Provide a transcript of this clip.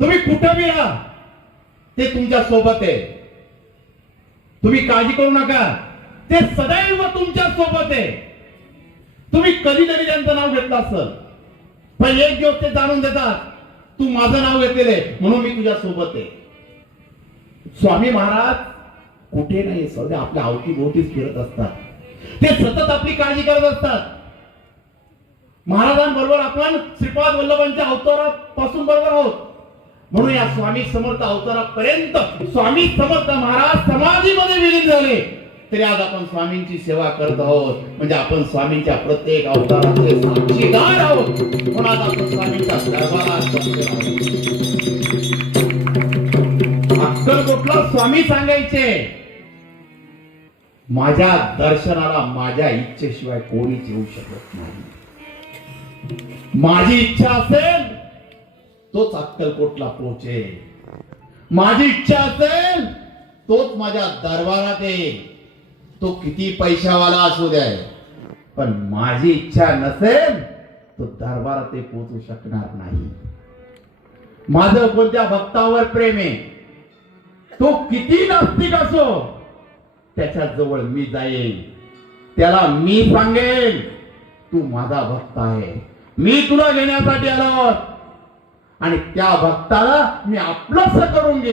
तुम्ही कुठं बी राहा, ते तुमच्या सोबत आहे. तुम्ही काळजी करू नका, ते सदैव तुमच्या सोबत आहे. तुम्ही कधीतरी त्यांचं नाव घेतलं असेल, पण एक दिवस ते जाणून देतात तू माझं नाव घेतलेलं आहे म्हणून मी तुझ्या सोबत आहे. स्वामी महाराज कुठे नाही, सध्या आपल्या अवतीभोवतीच फिरत असतात. ते सतत आपली काळजी करत असतात. महाराजांबरोबर आपण श्रीपाद वल्लभांच्या अवतारापासून बरोबर आहोत. म्हणून या स्वामी समर्थ अवतारापर्यंत स्वामी समर्थ महाराज समाधीमध्ये विलीन झाले तरी आज आपण स्वामींची सेवा करत आहोत. म्हणजे आपण स्वामींच्या प्रत्येक अवताराचे साक्षीदार आहोत. म्हणून आज आपण स्वामींच्या दरबारात बसलेलो आहोत. अक्कलकोटला स्वामी सांगायचे, माझ्या दर्शनाला माझ्या इच्छेशिवाय कोणीच येऊ शकत नाही. माझी इच्छा असेल तोच अक्कलकोटला पोहोचेल. माझी इच्छा असेल तोच माझ्या दरबारात येईल. तो किती पैशावाला असू द्या, पण माझी इच्छा नसेल तो दरबारात पोहोचू शकणार नाही. माझं कोणत्या भक्तावर प्रेम आहे, तो किती नास्तिक असो, त्याच्या जवळ मी जाईन. त्याला मी सांगेन तू माझा भक्त आहे, मी तुला घेण्यासाठी आलो आणि त्या भक्ताला मी आपलंसं करून घे.